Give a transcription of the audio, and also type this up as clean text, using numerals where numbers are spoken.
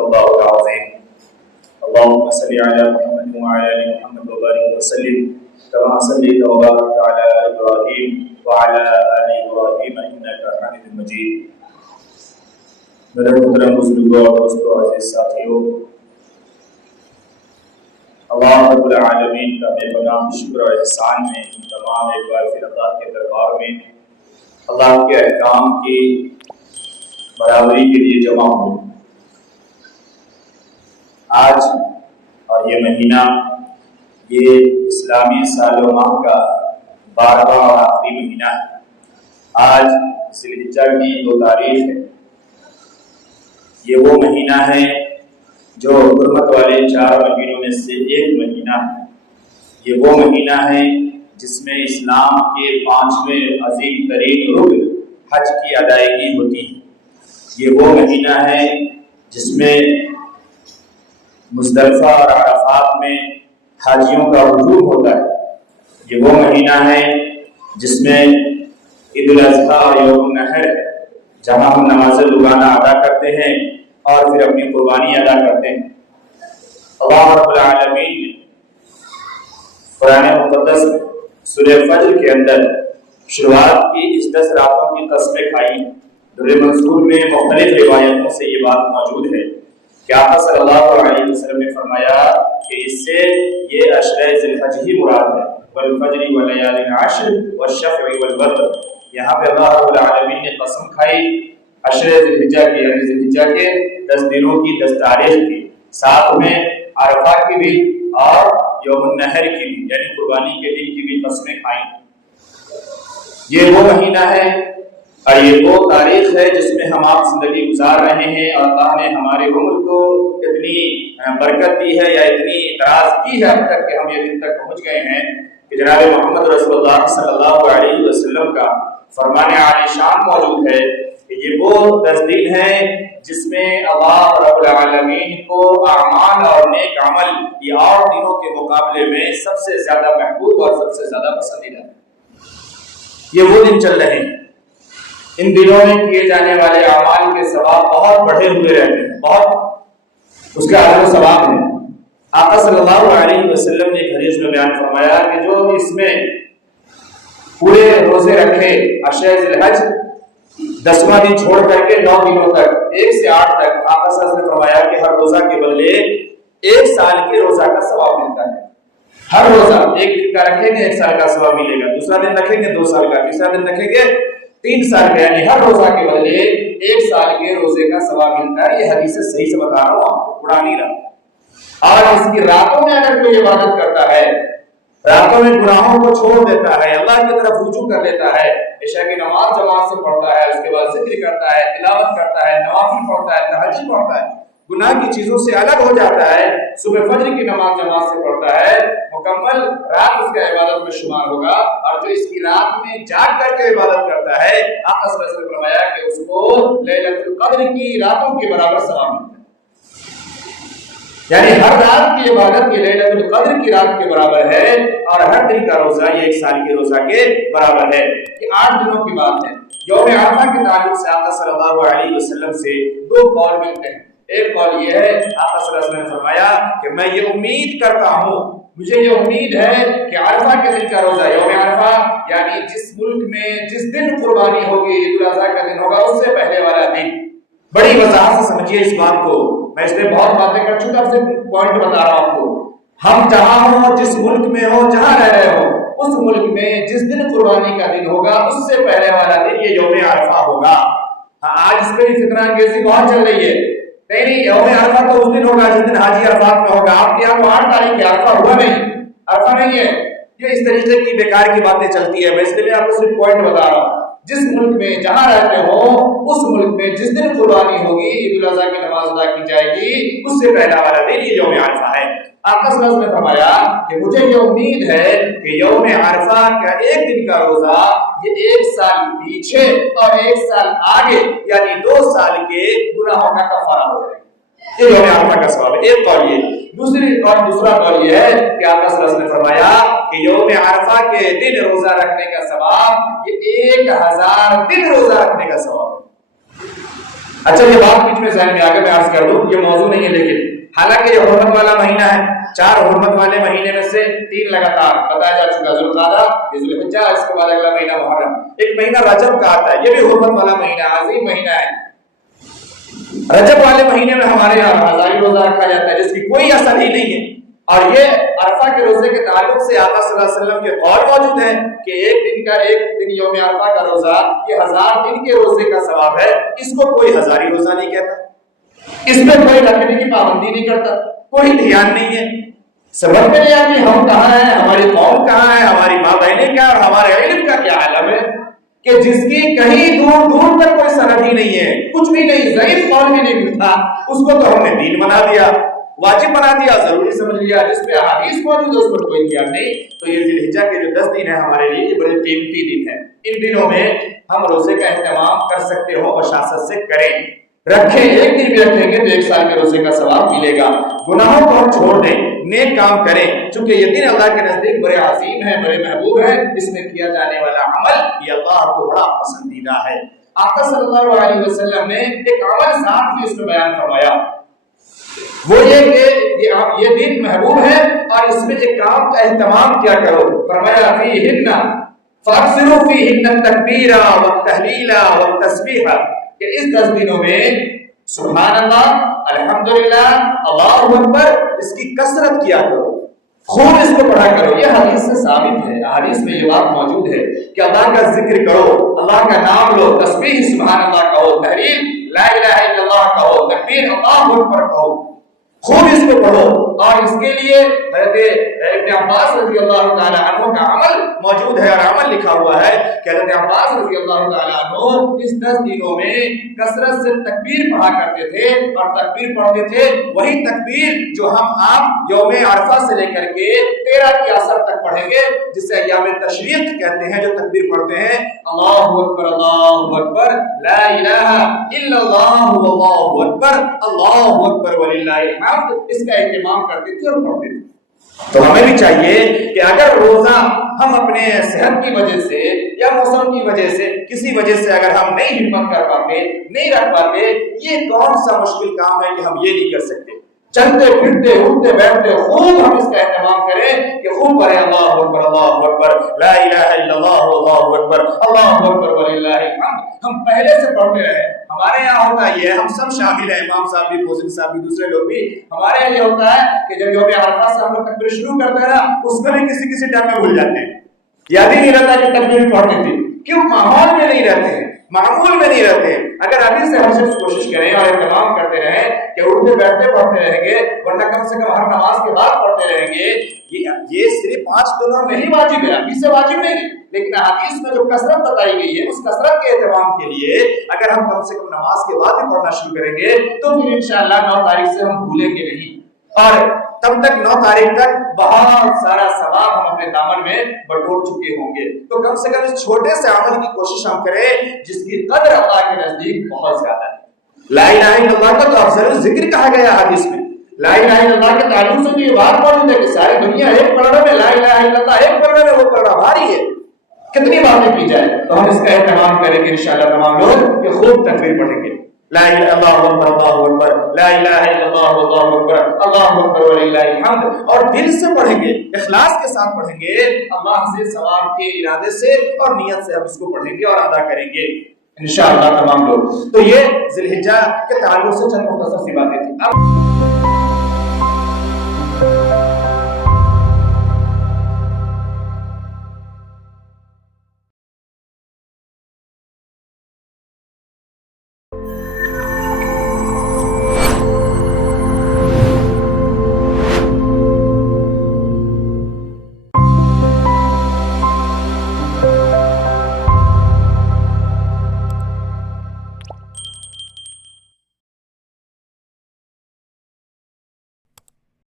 الله العظيم. اللهم صل على محمد وعلى ال محمد وبارك وسلم كما صليت وباركت على ابراهيم وعلى ال ابراهيم انك حميد مجيد. میرے محترم بزرگوں اور دوستوں، عزیز ساتھیوں، اللہ رب العالمین کا بے پناہ شکر اور احسان ہے ہم تمام ایک بار پھر اللہ کے دربار میں اللہ کے احکام کی برابری کے لیے جمع ہوئے. آج اور یہ مہینہ یہ اسلامی سال و ماہ کا 12واں اور آخری مہینہ ہے. آج ذی الحجہ کی 2 تاریخ ہے. یہ وہ مہینہ ہے جو حرمت والے 4 مہینوں میں سے ایک مہینہ ہے. یہ وہ مہینہ ہے جس میں اسلام کے 5ویں عظیم ترین رکن حج کی ادائیگی ہوتی ہے. یہ وہ مہینہ ہے جس میں مزدلفہ اور عرفات میں حاجیوں کا ہجوم ہوتا ہے. یہ وہ مہینہ ہے جس میں عید الاضحیٰ اور یوم النحر جہاں ہم نماز روزانہ ادا کرتے ہیں اور پھر اپنی قربانی ادا کرتے ہیں. اللہ رب العالمین نے قرآن مقدس میں سورہ فجر کے اندر شروعات کی اس 10 راتوں کی قسمیں کھائی. در منصور میں مختلف روایتوں سے یہ بات موجود ہے کہ آقا صلی اللہ علیہ وسلم نے فرمایا کہ اس سے یہ عشرہ ذی الحجہ ہی مراد ہے. والفجر وليال عشر والشفع والوتر. یہاں پہ اللہ رب العالمین نے قسم کھائی عشرہ ذی الحجہ کی، یعنی ذی الحجہ کے 10 دنوں کی، 10 تاریخ کی، ساتھ میں عرفہ کی بھی اور یوم النحر کی بھی، یعنی قربانی کے دن کی بھی قسمیں کھائیں. یہ وہ مہینہ ہے اور یہ وہ تاریخ ہے جس میں ہم آپ زندگی گزار رہے ہیں، اور اللہ نے ہمارے عمر کو اتنی برکت دی ہے یا اتنی دراز کی ہے اب تک کہ ہم یہ دن تک پہنچ گئے ہیں کہ جناب محمد رسول اللہ صلی اللہ علیہ وسلم کا فرمان عالی شان موجود ہے کہ یہ وہ 10 دن ہیں جس میں اللہ رب العالمین کو اعمال اور نیک عمل یہ اور دنوں کے مقابلے میں سب سے زیادہ محبوب اور سب سے زیادہ پسندیدہ ہے. یہ وہ دن چل رہے ہیں. ان دنوں میں کیے جانے والے اعمال کے ثواب بہت بڑھے ہوئے رہتے ہیں، بہت اس کا اجر و ثواب ہے. آقا صلی اللہ علیہ وسلم نے ایک حدیث میں بیان فرمایا کہ جو اس میں پورے روزے رکھے عشرہ ذی الحجہ 10واں دن چھوڑ کر کے 9 دنوں تک 1 سے 8 تک آقا صلی اللہ علیہ وسلم نے فرمایا کہ ہر روزہ کے بدلے 1 سال کے روزہ کا ثواب ملتا ہے. ہر روزہ 1 دن کا رکھیں گے 1 سال کا ثواب ملے گا، دوسرا دن رکھیں گے 2 سال کا، تیسرا دن رکھیں گے 3 سال کا، یعنی ہر روزہ کے بدلے 1 سال کے روزے کا ثواب ملتا ہے. یہ حدیث سے صحیح سے بتا رہا ہوں آپ کو، پرانی رات. اور اس کی راتوں میں اگر کوئی عبادت کرتا ہے، راتوں میں گناہوں کو چھوڑ دیتا ہے، اللہ کی طرف رجوع کر لیتا ہے، عشاء کی نماز جماعت سے پڑھتا ہے، اس کے بعد ذکر کرتا ہے، تلاوت کرتا ہے، نوافل پڑھتا ہے، تہجد پڑھتا ہے، گناہ کی چیزوں سے الگ ہو جاتا ہے، صبح فجر کی نماز جماعت سے پڑھتا ہے، مکمل رات اس کا عبادت میں شمار ہوگا. اور جو اس کی رات میں جاگ کر کے عبادت کرتا ہے، آقا صلی اللہ علیہ وسلم نے فرمایا کہ اس کو لیلۃ القدر کی راتوں کے برابر ثواب ملتا ہے. یعنی ہر رات کی عبادت یہ لیلۃ القدر کی رات کے برابر ہے، اور ہر دن کا روزہ یہ 1 سال کے روزہ کے برابر ہے. یہ 8 دنوں کی بات ہے. یوم عرفہ کے تعلق سے آقا صلی اللہ علیہ وسلم سے 2 قول ملتے ہیں. ایک قول یہ ہے، آقا صلی اللہ علیہ وسلم نے فرمایا کہ میں یہ امید کرتا ہوں، مجھے یہ امید ہے کہ عرفہ کے دن کا روزہ، یوم عرفہ یعنی جس ملک میں جس دن قربانی ہوگی، عید الاضحیٰ کا دن ہوگا، اس سے پہلے والا دن. بڑی وضاحت سے سمجھیے اس بات کو، میں اس میں بہت باتیں کر چکا، صرف پوائنٹ بتا رہا ہوں آپ کو. ہم جہاں ہوں، جس ملک میں ہوں، جہاں رہ رہے ہوں، اس ملک میں جس دن قربانی کا دن ہوگا اس سے پہلے والا دن یہ یوم عرفہ ہوگا. آج اس پہ فتنہ انگیزی بہت چل رہی ہے. نہیں، یوم عرفہ تو اس دن ہوگا جس دن حاجی عرفات میں ہوگا. آپ کے یہاں تو 8 تاریخ کے عرفہ ہوا نہیں، عرفہ نہیں ہے. یہ اس طریقے کی بیکار کی باتیں چلتی ہے. میں اس لیے آپ کو صرف پوائنٹ بتا رہا ہوں. جس ملک میں جہاں رہتے ہو، اس ملک میں جس دن قربانی ہوگی، عید الاضحیٰ کی نماز ادا کی جائے گی، اس سے پہلا والا دن یہ یوم عرفہ ہے. آقا صلی اللہ علیہ وسلم نے فرمایا کہ مجھے یہ امید ہے کہ یوم عرفہ کا 1 دن کا روزہ یہ 1 سال پیچھے اور 1 سال آگے یعنی 2 سال کے گناہوں کا کفارہ ہو جائے گا. یہ یوم عرفہ کا ثواب ہے. ایک قول یہ. دوسرا قول یہ ہے کہ آقا صلی اللہ علیہ وسلم نے فرمایا کہ یوم عرفہ کے دن روزہ رکھنے کا ثواب یہ 1000 دن روزہ رکھنے کا ثواب ہے. اچھا یہ بات بیچ میں ذہن میں آگے میں عرض کر دوں، یہ موضوع نہیں ہے لیکن حالانکہ یہ حرمت والا مہینہ ہے، 4 حرمت والے مہینے میں سے 3 لگاتار بتایا جا چکا، ذوالقعدہ، ذوالحجہ، اس کے بعد اگلا مہینہ محرم، ایک مہینہ رجب کا آتا ہے، یہ بھی حرمت والا مہینہ، عظیم مہینہ ہے۔ رجب والے مہینے میں ہمارے یہاں ہزاری روزہ رکھا جاتا ہے جس کی کوئی اثر ہی نہیں ہے، اور یہ عرفہ کے روزے کے تعلق سے آقا صلی اللہ علیہ وسلم کے قول موجود ہے کہ ایک دن یوم عرفہ کا روزہ یہ 1000 دن کے روزے کا ثواب ہے، اس کو کوئی ہزاری روزہ نہیں کہتا، اس میں کوئی رکھنے کی پابندی نہیں کرتا، کوئی دھیان نہیں ہے۔ سبب میں یہ کہ ہم کہاں ہیں، ہماری قوم کہاں ہے، ہماری ماں بہنیں کیا اور ہمارے علم کا کیا عالم ہے کہ جس کی کہیں دور دور تک کوئی سند ہی نہیں ہے، کچھ بھی نہیں، ضعیف قول بھی نہیں ملتا، اس کو تو ہم نے دین بنا دیا، واجب بنا دیا، ضروری سمجھ لیا، جس پہ احادیث موجود ہے اس پر کوئی دھیان نہیں۔ تو یہ ذی الحجہ کے جو 10 دن ہیں ہمارے لیے یہ بڑے قیمتی دن ہیں، ان دنوں میں ہم روزے کا اہتمام کر سکتے ہو، بشاشت سے کریں، رکھیں، ایک دن بھی رکھیں گے تو 1 سال کے روزے کا ثواب ملے گا۔ گناہوں کو ہم چھوڑ دیں، نیک کام کریں، چونکہ یہ دن اللہ کے نزدیک بڑے عظیم ہے، بڑے محبوب ہے، اس میں کیا جانے والا عمل یہ اللہ کو بڑا پسندیدہ ہے۔ آقا صلی اللہ علیہ وسلم نے ایک عمل ساتھ بھی اس میں بیان فرمایا، وہ یہ کہ یہ دن محبوب ہے اور اس میں ایک کام کا اہتمام کیا کرو، فرمایا فیہن فاکثروا فیہن التکبیر والتہلیل والتسبیح، کہ اس 10 دنوں میں سبحان اللہ، الحمدللہ، اللہ اکبر، اس کی کثرت کیا کرو، خوب اس کو پڑھا کرو۔ یہ حدیث سے ثابت ہے، حدیث میں یہ بات موجود ہے کہ اللہ کا ذکر کرو، اللہ کا نام لو، تسبیح سبحان اللہ کہو، تحلیل لا الہ الا اللہ کہو، تکبیر اللہ اکبر کہو، خوب اس کو پڑھو۔ اور اس کے لیے حضرت ابن عباس رضی اللہ تعالی عنہ کا عمل موجود ہے اور عمل لکھا ہوا ہے کہ حضرت عباس رضی اللہ تعالی عنہ اس 10 دنوں میں کثرت سے تکبیر پڑھا کرتے تھے، اور تکبیر پڑھتے تھے وہی تکبیر جو ہم آپ یوم عرفہ سے لے کر کے 13 کی عصر تک پڑھیں گے، جسے ایام تشریق کہتے ہیں، جو تکبیر پڑھتے ہیں اللہ اکبر اللہ اکبر لا الہ الا اللہ واللہ اکبر اللہ اکبر وللہ الحمد، اس کا اہتمام کرتے تھے اور پڑھتے تھے۔ تو ہمیں بھی چاہیے کہ اگر روزہ ہم اپنے صحت کی وجہ سے یا موسم کی وجہ سے کسی وجہ سے اگر ہم نہیں ہمت کر پاتے، نہیں رکھ پاتے، یہ کون سا مشکل کام ہے کہ ہم یہ نہیں کر سکتے، چلتے پھرتے اٹھتے بیٹھتے خوب ہم اس کا اہتمام کریں کہ خوب پڑھیں اللہ اکبر لا الہ الا اللہ اللہ اکبر وللہ الحمد۔ ہم پہلے سے پڑھتے رہے، ہمارے یہاں ہوتا ہے یہ، ہم سب شامل ہیں، امام صاحب بھی، موزن صاحب بھی، دوسرے لوگ بھی، ہمارے یہاں یہ ہوتا ہے کہ جب یوم عرفہ سے ہم لوگ تکبیر شروع کرتے ہیں نا، اس میں بھی کسی ٹائم میں بھول جاتے ہیں، یاد ہی نہیں رہتا کہ تکبیر پڑھنی تھی، کیوں؟ ماحول میں نہیں رہتے ہیں، معمول میں نہیں رہتے ہیں۔ اگر ابھی سے ہم صرف کوشش کریں اور اہتمام کرتے رہیں کہ اٹھتے بیٹھتے پڑھتے رہیں گے، ورنہ کم سے کم ہر نماز کے بعد پڑھتے رہیں گے، یہ صرف 5 دنوں میں ہی واجب ہے، ابھی سے واجب نہیں، لیکن حدیث میں جو کثرت بتائی گئی ہے اس کثرت کے اہتمام کے لیے اگر ہم کم سے کم نماز کے بعد بھی پڑھنا شروع کریں گے تو پھر انشاءاللہ 9 تاریخ سے ہم بھولیں گے نہیں، اور تب تک 9 تاریخ تک بہت سارا ثواب ہم اپنے دامن میں بٹور چکے ہوں گے۔ تو کم سے کم اس چھوٹے سے عمل کی کوشش ہم کریں جس کی قدر اللہ کے نزدیک بہت زیادہ ہے۔ لا الہ الا اللہ کا تو افضل ذکر کہا گیا حدیث میں، لا الہ الا اللہ کے تعلق سے بھی یہ بات موجود ہے کہ ساری دنیا ایک پڑھنے میں، لا الہ الا اللہ ایک پڑھنے میں، وہ پڑھنا بھاری ہے، کتنی باتیں کی جائے، تو ہم اس کا اہتمام کریں گے انشاءاللہ تمام لوگ کہ خوب تکبیر پڑھیں گے، لا الہ الا اللہ لا الہ الا اللہ واللہ اکبر اللہ اکبر وللہ الحمد، اور دل سے پڑھیں گے، اخلاص کے ساتھ پڑھیں گے، اللہ سے ثواب کے ارادے سے اور نیت سے ہم اس کو پڑھیں گے اور ادا کریں گے انشاءاللہ تمام لوگ۔ تو یہ ذی الحجہ کے تعلق سے چند مختصر سی باتیں تھیں۔